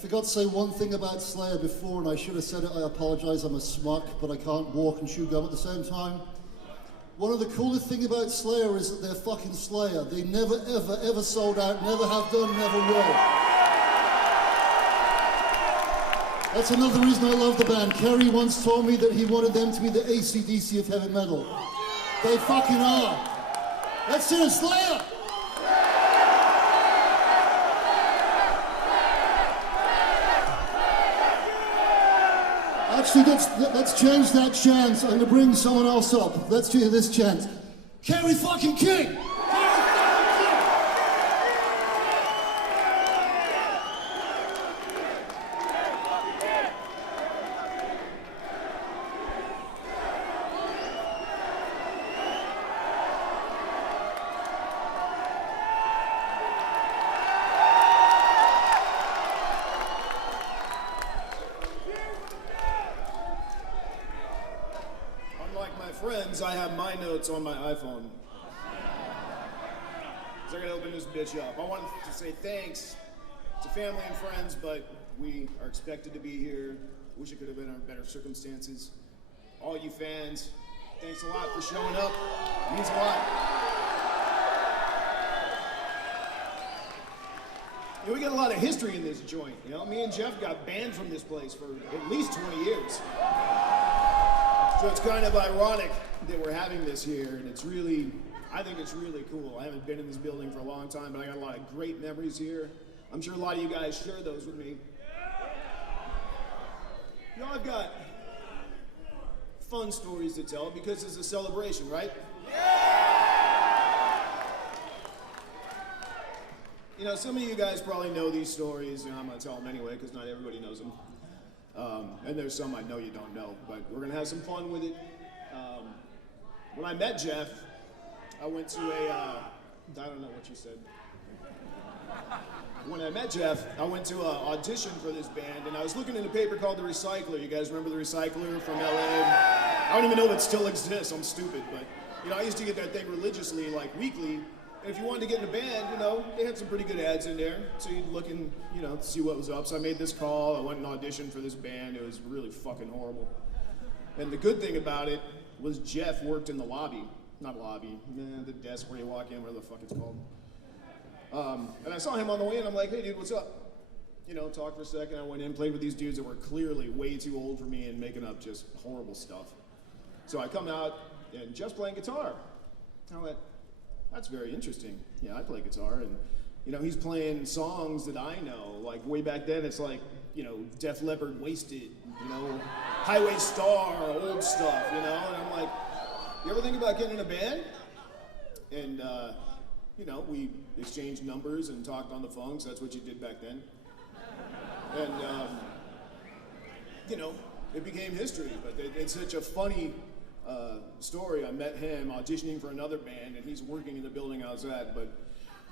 forgot to say one thing about Slayer before, and I should have said it, I apologize, I'm a smuck, but I can't walk and chew gum at the same time. One of the coolest things about Slayer is that they're fucking Slayer. They never, ever, ever sold out, never have done, never will. That's another reason I love the band. Kerry once told me that he wanted them to be the AC/DC of heavy metal. They fucking are. Let's hear Slayer! Actually, let's change that chant. I'm gonna bring someone else up. Let's do this chant. Kerry fucking King! I have my notes on my iPhone. So I gotta open this bitch up. I wanted to say thanks to family and friends, but we are expected to be here. Wish it could have been under better circumstances. All you fans, thanks a lot for showing up. It means a lot. You know, we got a lot of history in this joint. You know, me and Jeff got banned from this place for at least 20 years. So it's kind of ironic that we're having this here, and it's really, I think it's really cool. I haven't been in this building for a long time, but I got a lot of great memories here. I'm sure a lot of you guys share those with me. You know, I've got fun stories to tell because it's a celebration, right? You know, some of you guys probably know these stories, and I'm going to tell them anyway because not everybody knows them. And there's some I know you don't know, but we're gonna have some fun with it. When I met Jeff, I went to I don't know what you said. When I met Jeff, I went to an audition for this band, and I was looking in a paper called The Recycler. You guys remember The Recycler from LA? I don't even know if it still exists, I'm stupid, but you know, I used to get that thing religiously, like weekly. And if you wanted to get in a band, you know, they had some pretty good ads in there. So you'd look and, you know, see what was up. So I made this call. I went and auditioned for this band. It was really fucking horrible. And the good thing about it was Jeff worked in the lobby. Not lobby, the desk where you walk in, whatever the fuck it's called. And I saw him on the way in. I'm like, hey, dude, what's up? You know, talked for a second. I went in, played with these dudes that were clearly way too old for me and making up just horrible stuff. So I come out, and Jeff's playing guitar. I went, that's very interesting. Yeah, I play guitar, and you know, he's playing songs that I know. Like way back then, it's like, you know, Def Leppard, Wasted, you know, Highway Star, old stuff, you know. And I'm like, you ever think about getting in a band? And you know, we exchanged numbers and talked on the phone, so that's what you did back then. And you know, it became history. But it's such a funny story. I met him auditioning for another band, and he's working in the building I was at. But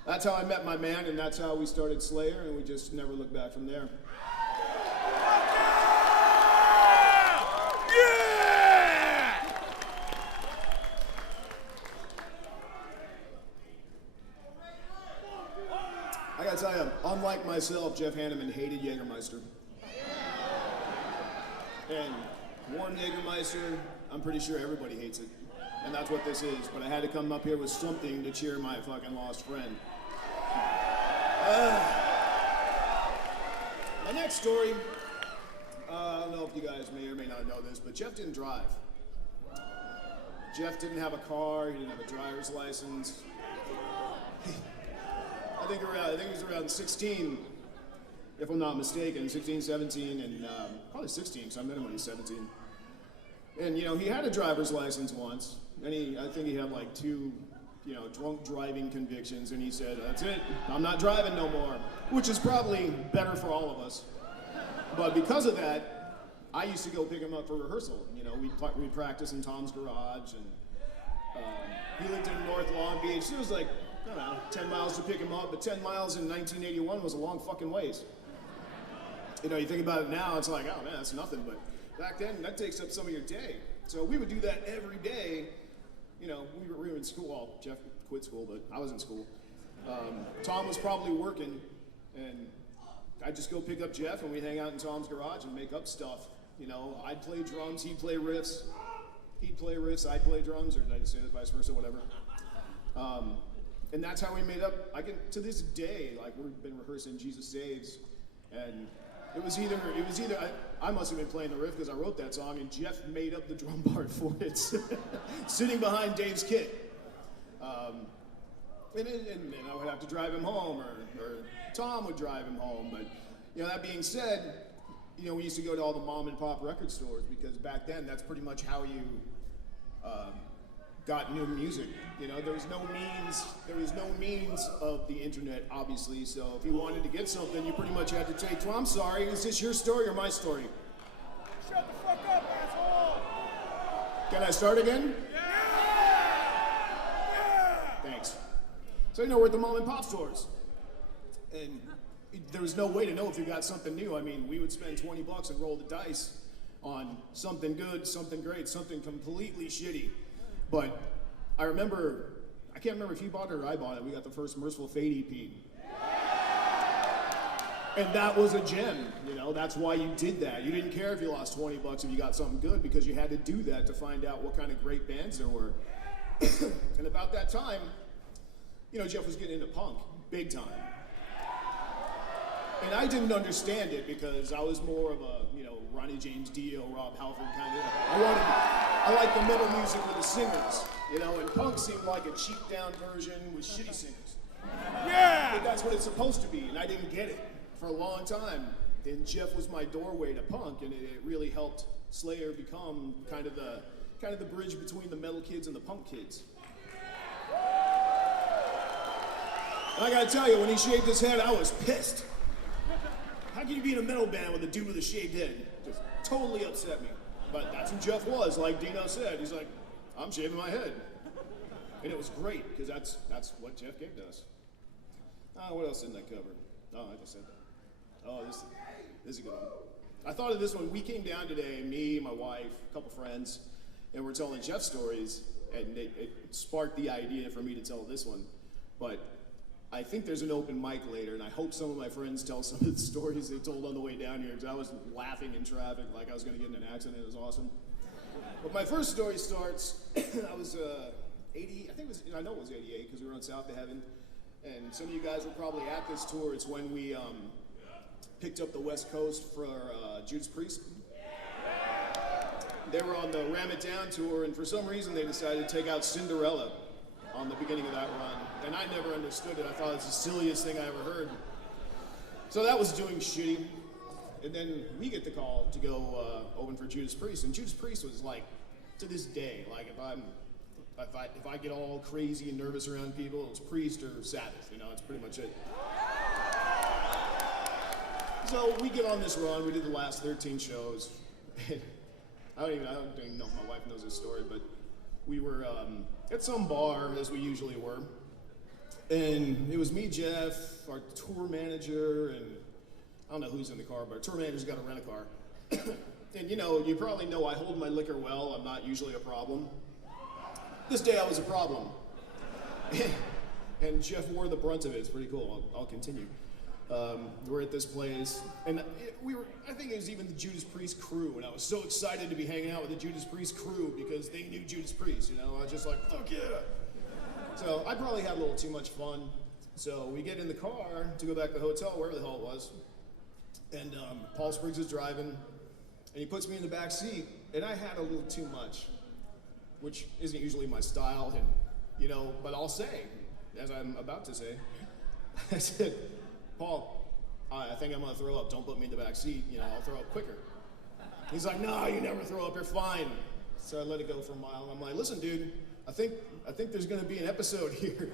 that's how I met my man, and that's how we started Slayer, and we just never looked back from there. Yeah! I gotta tell you, unlike myself, Jeff Hanneman hated Jägermeister. And warm Jägermeister, I'm pretty sure everybody hates it. And that's what this is. But I had to come up here with something to cheer my fucking lost friend. My next story, I don't know if you guys may or may not know this, but Jeff didn't drive. Jeff didn't have a car, he didn't have a driver's license. I think he was around 16, if I'm not mistaken, 16, 17, and probably 16, because I met him when he was 17. And, you know, he had a driver's license once, and I think he had like 2, you know, drunk driving convictions, and he said, that's it, I'm not driving no more, which is probably better for all of us. But because of that, I used to go pick him up for rehearsal. You know, we'd practice in Tom's garage, and he lived in North Long Beach. It was like, I don't know, 10 miles to pick him up, but 10 miles in 1981 was a long fucking ways. You know, you think about it now, it's like, oh man, that's nothing, but back then, that takes up some of your day. So we would do that every day. You know, we were in school. Well, Jeff quit school, but I was in school. Tom was probably working, and I'd just go pick up Jeff and we'd hang out in Tom's garage and make up stuff. You know, I'd play drums, he'd play riffs. He'd play riffs, I'd play drums, or did I just say that, vice versa, whatever. And that's how we made up. To this day, like, we've been rehearsing Jesus Saves, and it was either I must have been playing the riff because I wrote that song, and Jeff made up the drum part for it, sitting behind Dave's kit. And I would have to drive him home, or Tom would drive him home. But, you know, that being said, you know, we used to go to all the mom and pop record stores because back then that's pretty much how you got new music. You know, there was no means of the internet, obviously. So if you wanted to get something, you pretty much had to take. Well, I'm sorry, is this your story or my story? Shut the fuck up, asshole! Can I start again? Yeah! Thanks. So, you know, we're at the mom and pop stores, and there was no way to know if you got something new. I mean, we would spend $20 and roll the dice on something good, something great, something completely shitty. But I can't remember if you bought it or I bought it. We got the first Merciful Fate EP. And that was a gem, you know, that's why you did that. You didn't care if you lost $20 if you got something good, because you had to do that to find out what kind of great bands there were. And about that time, you know, Jeff was getting into punk, big time. And I didn't understand it because I was more of a, you know, Ronnie James Dio, Rob Halford kind of. I like the metal music with the singers, you know, and punk seemed like a cheap down version with shitty singers. Yeah! But that's what it's supposed to be, and I didn't get it for a long time. And Jeff was my doorway to punk, and it really helped Slayer become kind of the bridge between the metal kids and the punk kids. And I gotta tell you, when he shaved his head, I was pissed. How can you be in a metal band with a dude with a shaved head? Just totally upset me. But that's who Jeff was, like Dino said. He's like, I'm shaving my head. And it was great, because that's what Jeff gave to us. What else didn't I cover? Oh, I just said that. Oh, this is a good one. I thought of this one. We came down today, me, my wife, a couple friends, and we're telling Jeff stories, and it sparked the idea for me to tell this one. But I think there's an open mic later, and I hope some of my friends tell some of the stories they told on the way down here, because I was laughing in traffic like I was going to get in an accident. It was awesome. But my first story starts, I was 80, I know it was 88, because we were on South to Heaven, and some of you guys were probably at this tour. It's when we picked up the West Coast for Judas Priest. They were on the Ram It Down tour, and for some reason they decided to take out Cinderella on the beginning of that run. And I never understood it. I thought it was the silliest thing I ever heard. So that was doing shitty. And then we get the call to go open for Judas Priest. And Judas Priest was like, to this day, like if I get all crazy and nervous around people, it's Priest or Sabbath, you know, it's pretty much it. So we get on this run, we did the last 13 shows. I don't even know if my wife knows this story, but we were at some bar, as we usually were. And it was me, Jeff, our tour manager, and I don't know who's in the car, but our tour manager's got to rent a car. And you know, you probably know I hold my liquor well. I'm not usually a problem. This day I was a problem. And Jeff wore the brunt of it. It's pretty cool. I'll continue. We're at this place, and I think it was even the Judas Priest crew, and I was so excited to be hanging out with the Judas Priest crew because they knew Judas Priest, you know? I was just like, fuck yeah! So I probably had a little too much fun. So we get in the car to go back to the hotel, wherever the hell it was, and Paul Spriggs is driving, and he puts me in the back seat, and I had a little too much, which isn't usually my style, and you know, but I'll say, as I'm about to say, I said, Paul, I think I'm gonna throw up. Don't put me in the back seat. You know, I'll throw up quicker. He's like, no, you never throw up. You're fine. So I let it go for a mile. I'm like, listen, dude, I think there's gonna be an episode here.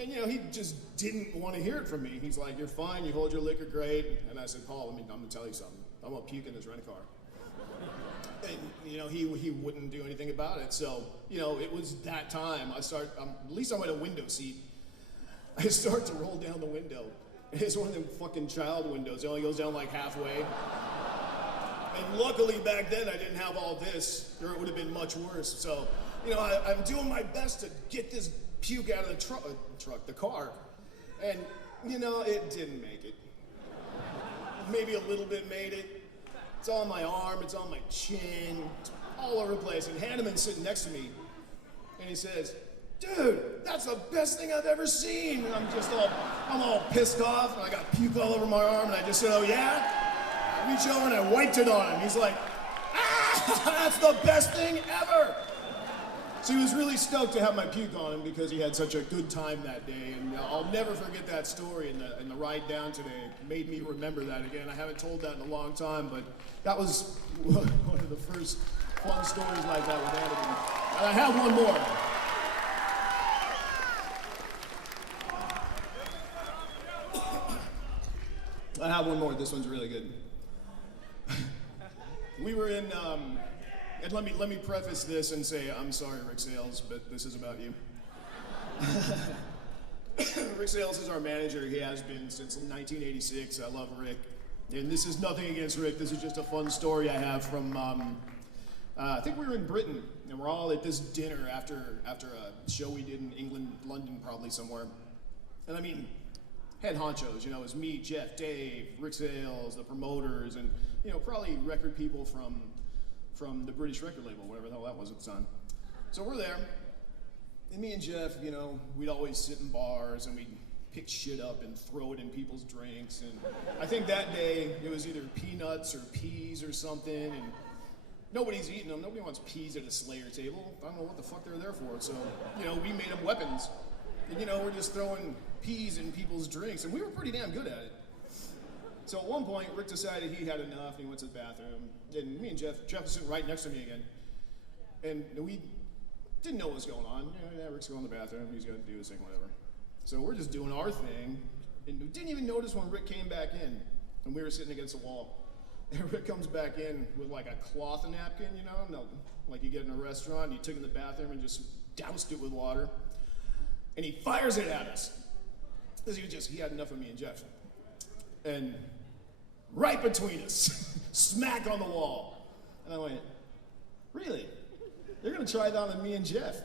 And you know, he just didn't want to hear it from me. He's like, you're fine. You hold your liquor great. And I said, Paul, I'm gonna tell you something. I'm gonna puke in this rent-a-car. And you know, he wouldn't do anything about it. So you know, it was that time. At least I'm at a window seat. I start to roll down the window. It's one of them fucking child windows. It only goes down like halfway. And luckily back then I didn't have all this, or it would have been much worse. So, you know, I'm doing my best to get this puke out of the car. And You know, it didn't make it. Maybe a little bit made it. It's on my arm, it's on my chin, it's all over the place. And Hanneman's sitting next to me, and he says, dude, that's the best thing I've ever seen. And I'm all pissed off, and I got puke all over my arm, and I just said, oh yeah? I reached over and I wiped it on him. He's like, ah, that's the best thing ever. So he was really stoked to have my puke on him because he had such a good time that day. And I'll never forget that story, and the ride down today made me remember that again. I haven't told that in a long time, but that was one of the first fun stories like that with Hanneman. And I have one more. I have one more. This one's really good. We were in, and let me preface this and say, I'm sorry, Rick Sales, but this is about you. Rick Sales is our manager. He has been since 1986. I love Rick. And this is nothing against Rick. This is just a fun story I have from, I think we were in Britain, and we're all at this dinner after a show we did in England, London, probably somewhere. And I mean, head honchos, you know, it was me, Jeff, Dave, Rick Sales, the promoters, and, you know, probably record people from the British record label, whatever the hell that was at the time. So we're there, and me and Jeff, you know, we'd always sit in bars, and we'd pick shit up and throw it in people's drinks, and I think that day, it was either peanuts or peas or something, and nobody's eating them. Nobody wants peas at a Slayer table. I don't know what the fuck they're there for, so, you know, we made them weapons. And, you know, we're just throwing peas in people's drinks, and we were pretty damn good at it. So at one point, Rick decided he had enough, and he went to the bathroom. And me and Jeff was sitting right next to me again. And we didn't know what was going on. Yeah, Rick's going to the bathroom, he's got to do his thing, whatever. So we're just doing our thing, and we didn't even notice when Rick came back in, and we were sitting against the wall. And Rick comes back in with like a cloth napkin, you know, like you get in a restaurant, you took it in the bathroom and just doused it with water. And he fires it at us. Because he had enough of me and Jeff. And right between us, smack on the wall. And I went, really? You're gonna try that on me and Jeff?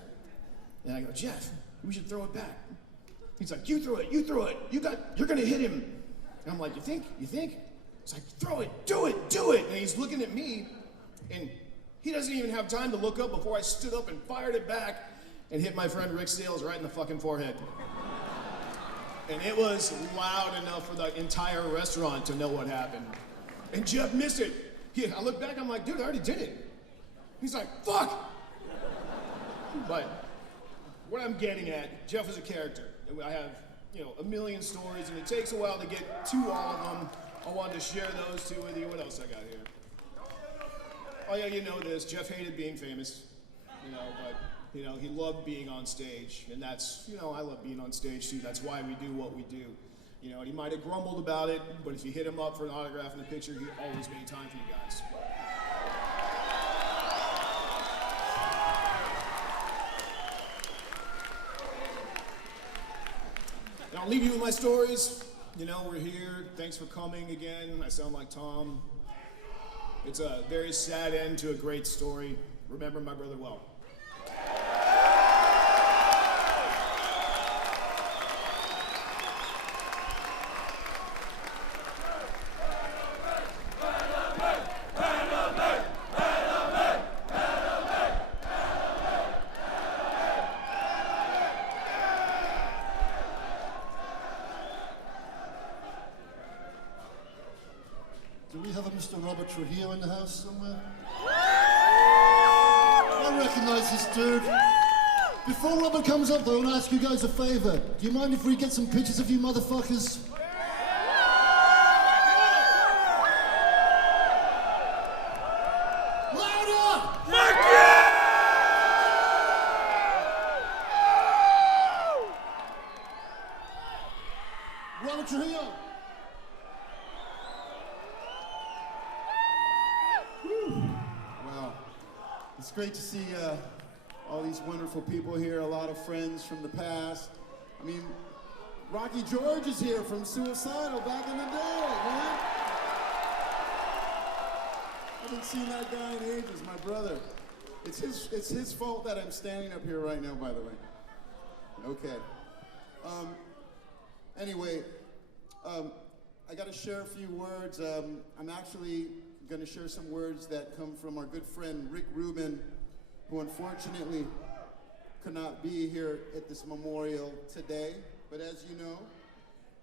And I go, Jeff, we should throw it back. He's like, you throw it, you're gonna hit him. And I'm like, you think? He's like, throw it, do it. And he's looking at me, and he doesn't even have time to look up before I stood up and fired it back and hit my friend Rick Sales right in the fucking forehead. And it was loud enough for the entire restaurant to know what happened. And Jeff missed it. I look back, I'm like, dude, I already did it. He's like, fuck! But what I'm getting at, Jeff is a character. And I have, you know, a million stories, and it takes a while to get to all of them. I wanted to share those two with you. What else I got here? Oh yeah, you know this. Jeff hated being famous, you know, but you know, he loved being on stage, and that's, you know, I love being on stage too. That's why we do what we do. You know, and he might have grumbled about it, but if you hit him up for an autograph and a picture, he always made time for you guys. And I'll leave you with my stories. You know, we're here. Thanks for coming again. I sound like Tom. It's a very sad end to a great story. Remember my brother well. Do we have a Mr. Robert Trujillo in the house somewhere? I recognize this dude. Before Robert comes up, though, I want to ask you guys a favor. Do you mind if we get some pictures of you motherfuckers? Louder! Fuck yeah! Robert Trujillo. Wow. It's great to see all these wonderful people here, a lot of friends from the past. I mean, Rocky George is here from Suicidal back in the day, man. I haven't seen that guy in ages, my brother. It's his fault that I'm standing up here right now, by the way. Okay. Anyway, I got to share a few words. I'm actually going to share some words that come from our good friend Rick Rubin, who unfortunately could not be here at this memorial today. But as you know,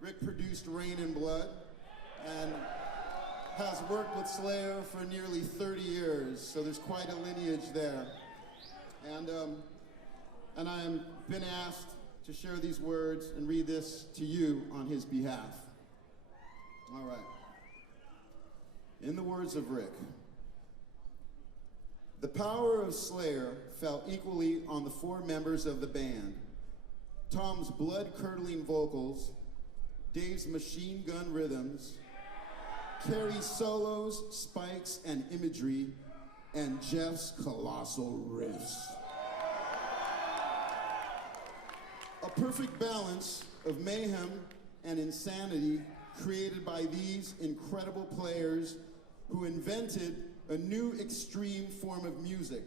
Rick produced Rain and Blood and has worked with Slayer for nearly 30 years, so there's quite a lineage there. And I am been asked to share these words and read this to you on his behalf. All right. In the words of Rick, the power of Slayer fell equally on the four members of the band. Tom's blood-curdling vocals, Dave's machine gun rhythms, Kerry's solos, spikes, and imagery, and Jeff's colossal riffs. A perfect balance of mayhem and insanity created by these incredible players who invented a new extreme form of music,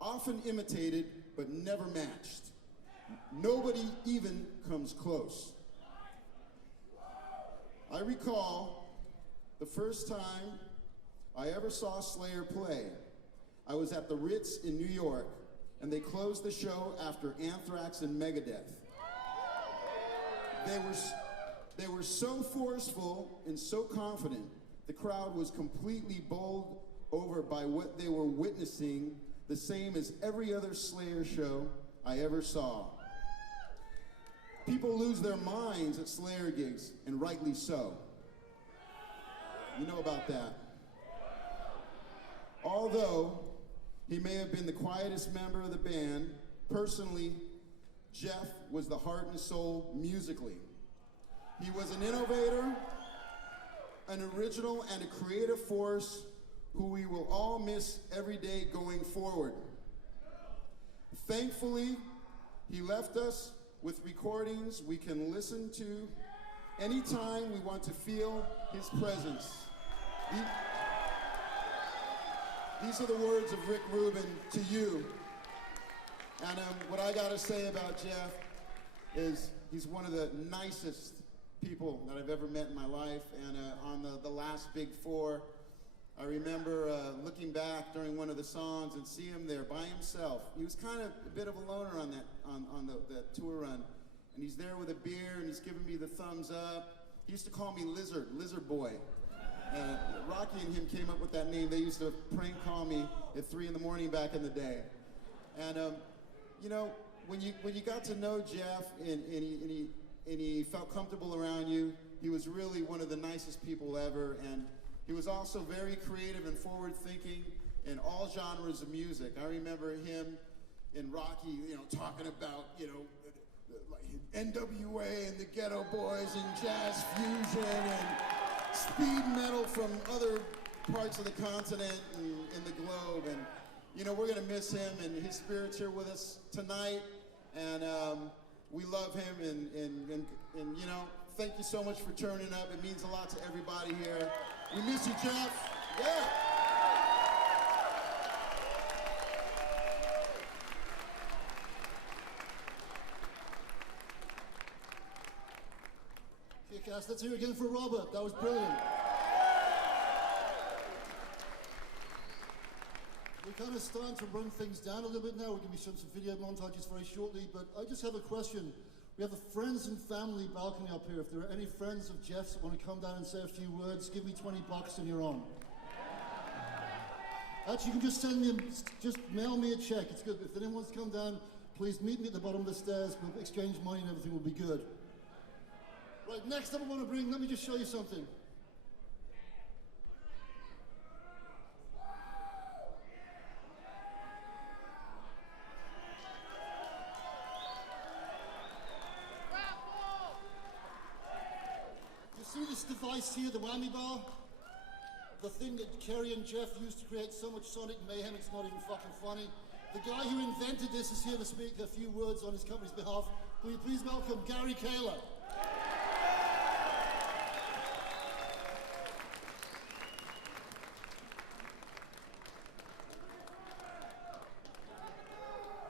often imitated but never matched. Nobody even comes close. I recall the first time I ever saw Slayer play. I was at the Ritz in New York, and they closed the show after Anthrax and Megadeth. They were so forceful and so confident, the crowd was completely bowled over by what they were witnessing, the same as every other Slayer show I ever saw. People lose their minds at Slayer gigs, and rightly so. You know about that. Although he may have been the quietest member of the band, personally, Jeff was the heart and soul musically. He was an innovator, an original, and a creative force who we will all miss every day going forward. Thankfully, he left us with recordings we can listen to anytime we want to feel his presence. These are the words of Rick Rubin to you. And what I gotta say about Jeff is he's one of the nicest people that I've ever met in my life. And on the last Big Four, I remember looking back during one of the songs and see him there by himself. He was kind of a bit of a loner on that tour run. And he's there with a beer and he's giving me the thumbs up. He used to call me Lizard Boy. Rocky and him came up with that name. They used to prank call me at 3 in the morning back in the day. And you know, when you got to know Jeff and he felt comfortable around you, he was really one of the nicest people ever. And he was also very creative and forward-thinking in all genres of music. I remember him in Rocky, you know, talking about, you know, like NWA and the Ghetto Boys and jazz fusion and speed metal from other parts of the continent and the globe. And, you know, we're gonna miss him, and his spirit's here with us tonight. And we love him, and you know, thank you so much for turning up. It means a lot to everybody here. We miss you, Jeff. Yeah. Kick-ass. Let's hear it again for Robert. That was brilliant. We're kind of starting to run things down a little bit now. We're going to be showing some video montages very shortly, but I just have a question. We have a friends and family balcony up here. If there are any friends of Jeff's that want to come down and say a few words, give me $20 and you're on. Actually, you can just send me, just mail me a check. It's good. If anyone wants to come down, please meet me at the bottom of the stairs. We'll exchange money and everything will be good. Right, next up I want to bring, let me just show you something. You see this device here, the whammy bar? The thing that Kerry and Jeff used to create so much sonic mayhem, it's not even fucking funny. The guy who invented this is here to speak a few words on his company's behalf. Will you please welcome Gary Kahler.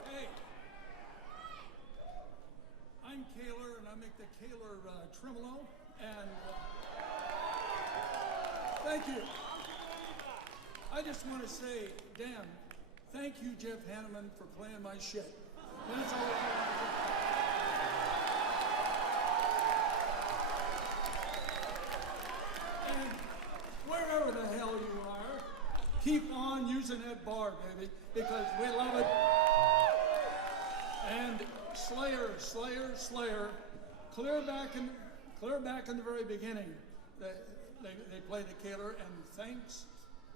Hey, I'm Kahler, and I make the Kahler tremolo. And thank you. I just want to say, Dan, thank you, Jeff Hanneman, for playing my shit. That's all I want to say. And wherever the hell you are, keep on using that bar, baby, because we love it. And Slayer, Slayer, Slayer, clear back in the very beginning, they played at Kahler, and thanks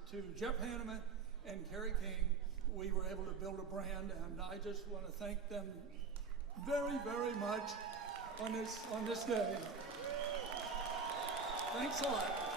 to Jeff Hanneman and Kerry King, we were able to build a brand, and I just want to thank them very, very much on this day. Thanks a lot.